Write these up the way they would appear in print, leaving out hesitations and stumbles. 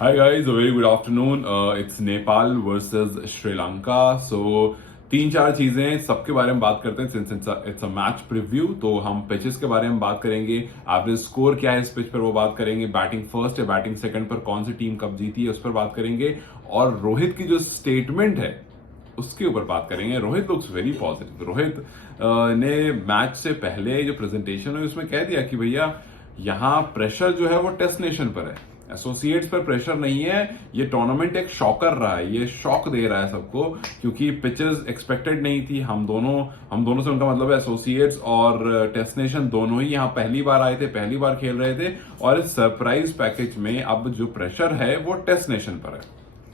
Hi guys, a very good afternoon. It's Nepal versus Sri Lanka. तीन चार चीजें सबके बारे में बात करते हैं since it's a match preview. तो हम पिचेस के बारे में बात करेंगे, एवरेज स्कोर क्या है इस पिच पर वो बात करेंगे, बैटिंग फर्स्ट या बैटिंग सेकंड पर कौन सी टीम कब जीती है उस पर बात करेंगे, और रोहित की जो स्टेटमेंट है उसके ऊपर बात करेंगे. Rohit looks very positive. Rohit ने मैच से पहले जो प्रेजेंटेशन है उसमें कह दिया कि भैया यहाँ प्रेशर जो है वो टेस्ट नेशन पर है, एसोसिएट्स पर प्रेशर नहीं है. ये टूर्नामेंट एक शॉकर रहा है, ये शॉक दे रहा है सबको, क्योंकि पिचेस एक्सपेक्टेड नहीं थी. हम दोनों से उनका मतलब है एसोसिएट्स और टेस्ट नेशन दोनों ही यहाँ पहली बार आए थे, पहली बार खेल रहे थे, और इस सरप्राइज पैकेज में अब जो प्रेशर है वो टेस्ट नेशन पर है.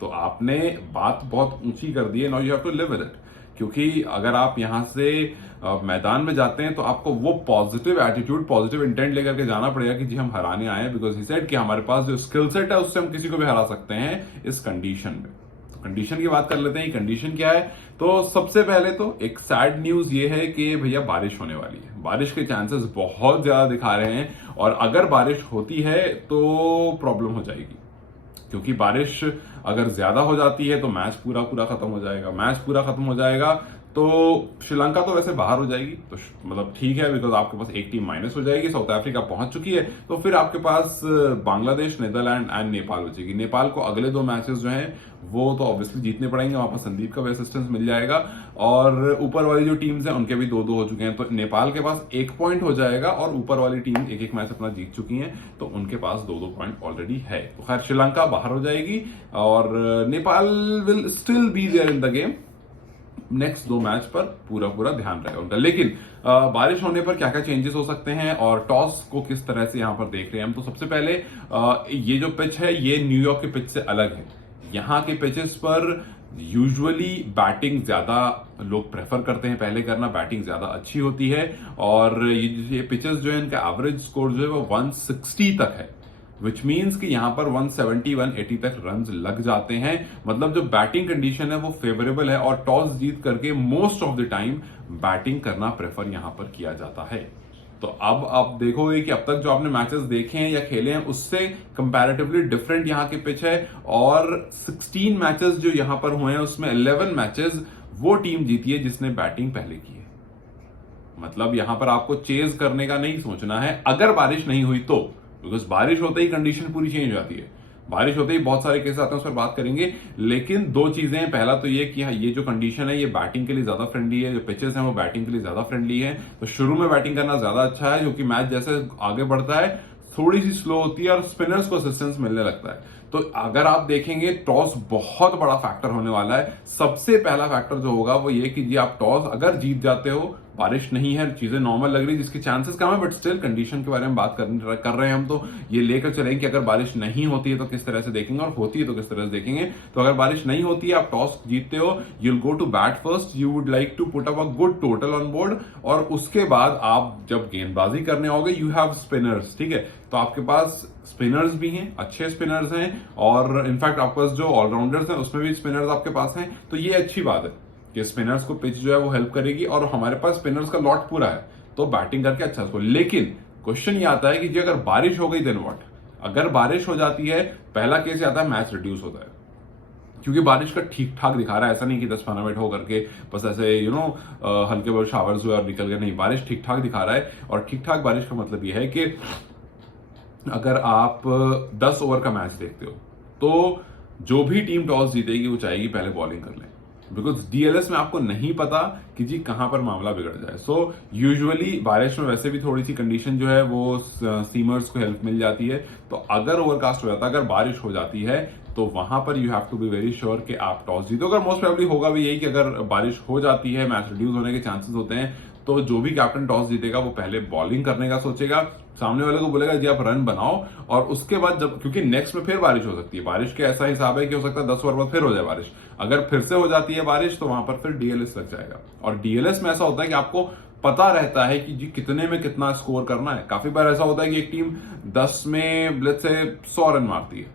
तो आपने बात बहुत ऊंची कर दी है. Now you have to live with it, क्योंकि अगर आप यहां से मैदान में जाते हैं तो आपको वो पॉजिटिव एटीट्यूड, पॉजिटिव इंटेंट लेकर के जाना पड़ेगा कि जी हम हराने आए हैं, बिकॉज ही सेड कि हमारे पास जो स्किल सेट है उससे हम किसी को भी हरा सकते हैं इस कंडीशन में. तो कंडीशन की बात कर लेते हैं. कंडीशन क्या है? तो सबसे पहले तो एक सैड न्यूज ये है कि भैया बारिश होने वाली है. बारिश के चांसेस बहुत ज्यादा दिखा रहे हैं, और अगर बारिश होती है तो प्रॉब्लम हो जाएगी, क्योंकि बारिश अगर ज्यादा हो जाती है तो मैच पूरा खत्म हो जाएगा. मैच पूरा खत्म हो जाएगा तो श्रीलंका तो वैसे बाहर हो जाएगी, तो मतलब ठीक है, बिकॉज आपके पास एक टीम माइनस हो जाएगी. साउथ अफ्रीका पहुंच चुकी है, तो फिर आपके पास बांग्लादेश, नेदरलैंड एंड नेपाल बचेगी. नेपाल को अगले दो मैचेस जो हैं वो तो ऑब्वियसली जीतने पड़ेंगे. वहां पर संदीप का भी असिस्टेंस मिल जाएगा, और ऊपर वाली जो टीम्स हैं उनके भी 2-2 हो चुके हैं. तो नेपाल के पास 1 पॉइंट हो जाएगा, और ऊपर वाली टीम एक मैच अपना जीत चुकी हैं, तो उनके पास 2-2 पॉइंट ऑलरेडी है. तो खैर श्रीलंका बाहर हो जाएगी, और Nepal will still be there in the game. Next 2 match पर पूरा ध्यान रहेगा उनका. लेकिन बारिश होने पर क्या क्या चेंजेस हो सकते हैं, और टॉस को किस तरह से यहां पर देख रहे हैं हम. तो सबसे पहले ये जो पिच है ये न्यूयॉर्क के पिच से अलग है. यहाँ के पिचेस पर यूजुअली बैटिंग ज्यादा लोग प्रेफर करते हैं पहले करना, बैटिंग ज्यादा अच्छी होती है, और ये पिचेस जो है इनका एवरेज स्कोर जो है वो 160 तक है, विच मीन्स कि यहां पर 170-180 तक रन्स लग जाते हैं. मतलब जो बैटिंग कंडीशन है वो फेवरेबल है, और टॉस जीत करके most of the time batting करना प्रेफर यहां पर किया जाता है. तो अब आप देखोगे कि अब तक जो आपने मैचेस देखे हैं या खेले हैं उससे कंपैरेटिवली डिफरेंट यहां की पिच है. और 16 मैचेस जो यहां पर हुए हैं उसमें 11 मैचेस वो टीम जीती है जिसने बैटिंग पहले की है. मतलब यहां पर आपको चेज करने का नहीं सोचना है अगर बारिश नहीं हुई तो, बिकॉज बारिश होते ही कंडीशन पूरी चेंज हो जाती है. बारिश होते ही बहुत सारे केस आते हैं, उस पर बात करेंगे. लेकिन 2 चीजें हैं. पहला तो ये कि ये जो कंडीशन है ये बैटिंग के लिए ज्यादा फ्रेंडली है, जो पिचेस हैं वो बैटिंग के लिए ज्यादा फ्रेंडली है. तो शुरू में बैटिंग करना ज्यादा अच्छा है, क्योंकि मैच जैसे आगे बढ़ता है थोड़ी सी स्लो होती है और स्पिनर्स को असिस्टेंस मिलने लगता है. तो अगर आप देखेंगे टॉस बहुत बड़ा फैक्टर होने वाला है. सबसे पहला फैक्टर जो होगा वो ये कि जी आप टॉस अगर जीत जाते हो, बारिश नहीं है, चीजें नॉर्मल लग रही, जिसके चांसेस कम है, बट स्टिल कंडीशन के बारे में बात कर रहे हैं हम, तो ये लेकर चलेंगे कि अगर बारिश नहीं होती है तो किस तरह से देखेंगे, और होती है तो किस तरह से देखेंगे. तो अगर बारिश नहीं होती है, आप टॉस जीतते हो, you will go to bat first, you would like to put up a good total on board, और उसके बाद आप जब गेंदबाजी करने आओगे यू हैव स्पिनर्स. ठीक है, तो आपके पास स्पिनर्स भी हैं, अच्छे स्पिनर्स हैं, और इनफैक्ट आपके पास जो ऑलराउंडर्स हैं उसमें भी स्पिनर्स आपके पास हैं. तो ये अच्छी बात है कि स्पिनर्स को पिच जो है वो हेल्प करेगी, और हमारे पास स्पिनर्स का लॉट पूरा है, तो बैटिंग करके अच्छा स्कोर. लेकिन क्वेश्चन ये आता है कि जी अगर बारिश हो गई देन व्हाट. अगर बारिश हो जाती है, पहला केस आता है मैच रिड्यूस होता है, क्योंकि बारिश का ठीक ठाक दिखा रहा है. ऐसा नहीं कि 10-15 मिनट हो करके बस ऐसे हल्के बहुत शावर्स हुए और निकल गए. नहीं, बारिश ठीक ठाक दिखा रहा है. और ठीक ठाक बारिश का मतलब यह है कि अगर आप 10 ओवर का मैच देखते हो तो जो भी टीम टॉस जीतेगी वो चाहेगी पहले बॉलिंग कर ले, बिकॉज डीएलएस में आपको नहीं पता कि जी कहां पर मामला बिगड़ जाए. सो यूजुअली बारिश में वैसे भी थोड़ी सी कंडीशन जो है वो सीमर्स को हेल्प मिल जाती है. तो अगर ओवरकास्ट हो जाता है, अगर बारिश हो जाती है, तो वहां पर you have to be very sure कि आप टॉस जीतो. अगर मोस्ट प्रोबेबली होगा भी यही कि अगर बारिश हो जाती है, मैच रिड्यूस होने के चांसेस होते हैं, तो जो भी कैप्टन टॉस जीतेगा वो पहले बॉलिंग करने का सोचेगा, सामने वाले को बोलेगा जी आप रन बनाओ, और उसके बाद जब, क्योंकि नेक्स्ट में फिर बारिश हो सकती है, बारिश के ऐसा हिसाब है कि हो सकता है 10 ओवर बाद फिर हो जाए बारिश. अगर फिर से हो जाती है बारिश तो वहां पर फिर डीएलएस लग जाएगा. और डीएलएस में ऐसा होता है कि आपको पता रहता है कि जी कितने में कितना स्कोर करना है. काफी बार ऐसा होता है कि एक टीम 10 में लेट्स से 100 रन मारती है,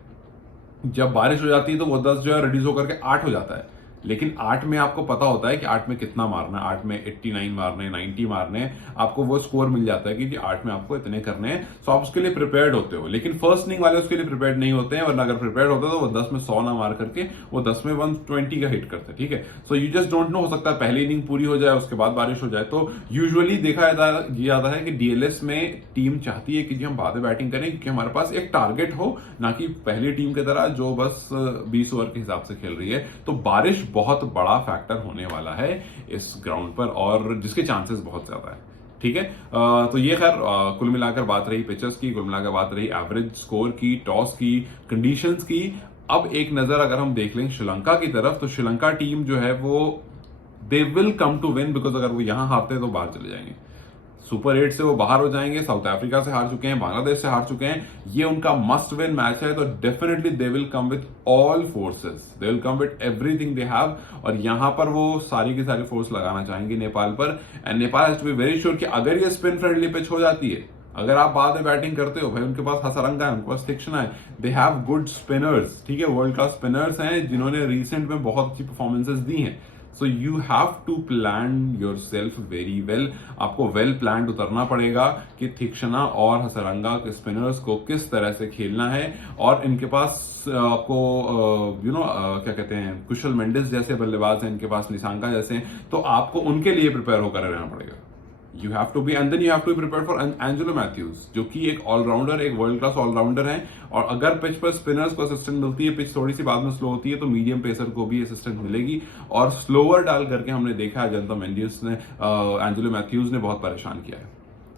जब बारिश हो जाती है तो वो 10 जो है रिड्यूस होकर के 8 हो जाता है. लेकिन 8 में आपको पता होता है कि 8 में कितना मारना है, 8 में 89 मारने, 90 मारने हैं, आपको वो स्कोर मिल जाता है कि जी 8 में आपको इतने करने हैं, सो आप उसके लिए प्रिपेयर्ड होते हो। लेकिन फर्स्ट इनिंग वाले उसके लिए प्रिपेयर्ड नहीं होते हैं, वरना अगर प्रिपेयर्ड होते तो वो 10 में 100 ना मार करके वो 10 में 120 का हिट करते, ठीक है। So you just don't know, हो सकता है पहली इनिंग पूरी हो जाए, उसके बाद बारिश हो जाए। तो यूजुअली देखा जाता है कि डीएलएस में टीम चाहती है कि जी हम बाद में बैटिंग करें, क्योंकि हमारे पास एक टारगेट हो, ना कि पहली टीम की तरह जो बस 20 ओवर के हिसाब से खेल रही है। तो बारिश बहुत बड़ा फैक्टर होने वाला है इस ग्राउंड पर, और जिसके चांसेस बहुत ज्यादा है, ठीक है। तो ये खैर कुल मिलाकर बात रही पिचेस की, कुल मिलाकर बात रही एवरेज स्कोर की, टॉस की, कंडीशंस की। अब एक नजर अगर हम देख लें श्रीलंका की तरफ, तो श्रीलंका टीम जो है वो they will come to win, because अगर वो यहां हारते हैं तो बाहर चले जाएंगे, सुपर 8 से वो बाहर हो जाएंगे, साउथ अफ्रीका से हार चुके हैं, बांग्लादेश से हार चुके हैं, ये उनका मस्ट विन मैच है। तो definitely they will come with all forces, they will come with everything they have, और यहां पर वो सारी की सारी फोर्स लगाना चाहेंगे नेपाल पर। And Nepal has to be very sure कि अगर ये स्पिन फ्रेंडली पिच हो जाती है, अगर आप बाद में बैटिंग करते हो, भाई उनके पास हसरंगा है, उनके पास तीक्ष्ण है, दे हैव गुड स्पिनर्स, ठीक है, वर्ल्ड क्लास स्पिनर्स हैं जिन्होंने रिसेंट में बहुत अच्छी परफॉर्मेंसेस दी हैं। So you have to plan yourself very well, आपको वेल प्लान उतरना पड़ेगा कि तीक्ष्णा और हसरंगा के स्पिनर्स को किस तरह से खेलना है। और इनके पास आपको क्या कहते हैं, कुशल मेंडिस जैसे बल्लेबाज हैं इनके पास, निशांका जैसे, तो आपको उनके लिए प्रिपेयर होकर रहना पड़ेगा। You have to be, and then you have to be prepare for Angelo Mathews, जो कि एक ऑलराउंडर, एक वर्ल्ड क्लास ऑलराउंडर है। और अगर पिच पर स्पिनर्स को असिस्टेंट मिलती है, पिच थोड़ी सी बाद में स्लो होती है, तो मीडियम पेसर को भी असिस्टेंट मिलेगी। और स्लोअर डाल करके हमने देखा है जनता मेंडिस ने, एंजेलो मैथ्यूज ने बहुत परेशान किया है।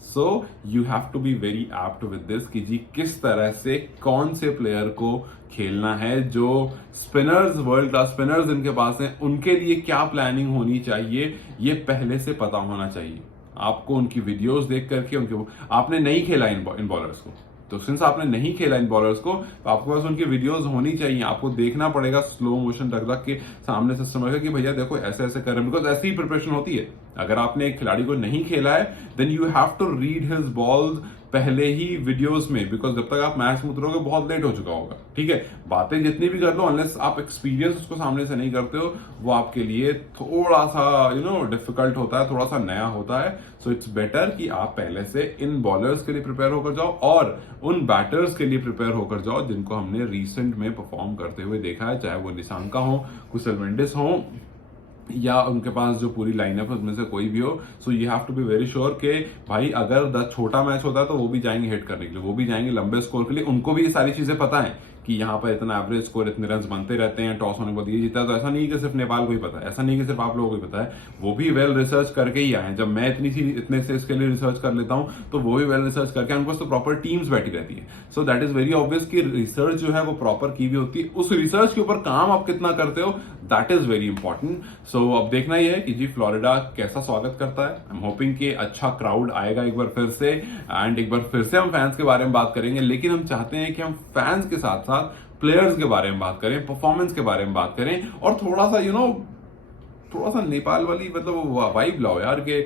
So you have to be very apt with this कि जी किस तरह से कौन से प्लेयर को खेलना है, जो स्पिनर्स, वर्ल्ड क्लास स्पिनर्स इनके पास हैं, उनके लिए क्या प्लानिंग होनी चाहिए, ये पहले से पता होना चाहिए आपको। उनकी वीडियोस देख करके, उनके, आपने नहीं खेला इन बॉलर्स को, तो सिंस आपने नहीं खेला इन बॉलर्स को, तो आपके पास उनकी वीडियोस होनी चाहिए, आपको देखना पड़ेगा स्लो मोशन रख के सामने से समझेगा कि भैया देखो ऐसे ऐसे कर रहे हैं, बिकॉज ऐसी ही प्रिपरेशन होती है। अगर आपने एक खिलाड़ी को नहीं खेला है, then you have to read his balls पहले ही वीडियोस में, बिकॉज जब तक आप मैच में उतरोगे बहुत लेट हो चुका होगा, ठीक है। बातें जितनी भी कर लो, अनलेस आप एक्सपीरियंस उसको सामने से नहीं करते हो, वो आपके लिए थोड़ा सा डिफिकल्ट होता है, थोड़ा सा नया होता है। सो इट्स बेटर कि आप पहले से इन बॉलर्स के लिए प्रिपेयर होकर जाओ और उन बैटर्स के लिए प्रिपेयर होकर जाओ जिनको हमने रिसेंट में परफॉर्म करते हुए देखा है, चाहे वो निशांका हो, कुशल मेंडिस हो, या उनके पास जो पूरी लाइनअप है उसमें से कोई भी हो। So you have to be very sure कि भाई अगर 10 छोटा मैच होता है तो वो भी जाएंगे हिट करने के लिए, वो भी जाएंगे लंबे स्कोर के लिए, उनको भी ये सारी चीजें पता है कि यहाँ पर इतना एवरेज स्कोर, इतने रन बनते रहते हैं, टॉस होने के बाद ये जीता है। तो ऐसा नहीं कि सिर्फ नेपाल को ही पता है, ऐसा नहीं कि सिर्फ आप लोगों को ही पता है, वो भी वेल रिसर्च करके ही आए हैं। जब मैं इतने से इसके लिए रिसर्च कर लेता हूँ, तो वो भी वेल रिसर्च करके, उनके पास तो प्रॉपर टीम्स बैठी रहती है। So that is very obvious कि रिसर्च जो है वो प्रॉपर की भी होती है। उस रिसर्च के ऊपर काम आप कितना करते हो, दैट इज वेरी इंपॉर्टेंट। सो अब देखना ही है कि जी फ्लोरिडा कैसा स्वागत करता है। आई एम होपिंग कि अच्छा क्राउड आएगा एक बार फिर से, एंड एक बार फिर से हम फैंस के बारे में बात करेंगे। लेकिन हम चाहते हैं कि हम फैंस के साथ साथ प्लेयर्स के बारे में बात करें, परफॉर्मेंस के बारे में बात करें, और थोड़ा सा थोड़ा सा नेपाल वाली मतलब वाइब लाओ यार के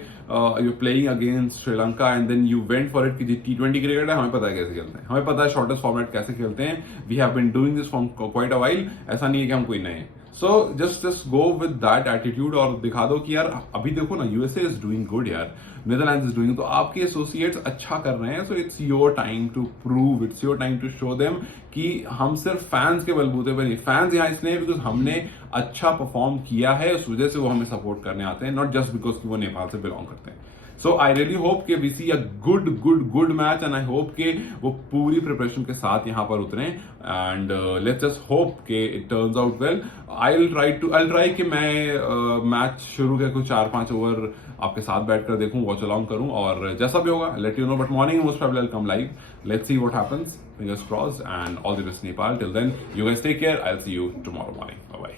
you playing against Sri Lanka and then you went for it कि T20 क्रिकेट है, हमें पता है कैसे खेलते हैं, हमें पता है शॉर्टेस्ट फॉर्मेट कैसे खेलते हैं। We have been doing this for quite a while, ऐसा नहीं है कि हम कोई नए हैं। So just go with that attitude और दिखा दो कि यार अभी देखो ना, यूएसए इज डूइंग गुड यार, नीदरलैंड्स इज डूइंग, तो आपके एसोसिएट्स अच्छा कर रहे हैं। So it's your time to prove, it's your time to show them कि हम सिर्फ फैंस के बलबूते पर नहीं, फैंस यहाँ इसलिए बिकॉज हमने अच्छा परफॉर्म किया है, उस वजह से वो हमें सपोर्ट करने आते हैं, नॉट जस्ट बिकॉज कि वो नेपाल से बिलोंग करते हैं। सो आई रियली होप कि we see a good match, and I hope कि वो पूरी प्रिपरेशन के साथ यहाँ पर उतरे, एंड लेट्स जस्ट होप कि it turns out well. I try कि मैं मैच शुरू के कुछ 4-5 ओवर आपके साथ बैठकर देखूं, वॉच अलाउंग करूं, और जैसा भी होगा let you know, but morning most probably I will come live. Let's see what happens, fingers crossed, and all the best Nepal. Till then you guys take care, I will see you tomorrow morning, bye bye.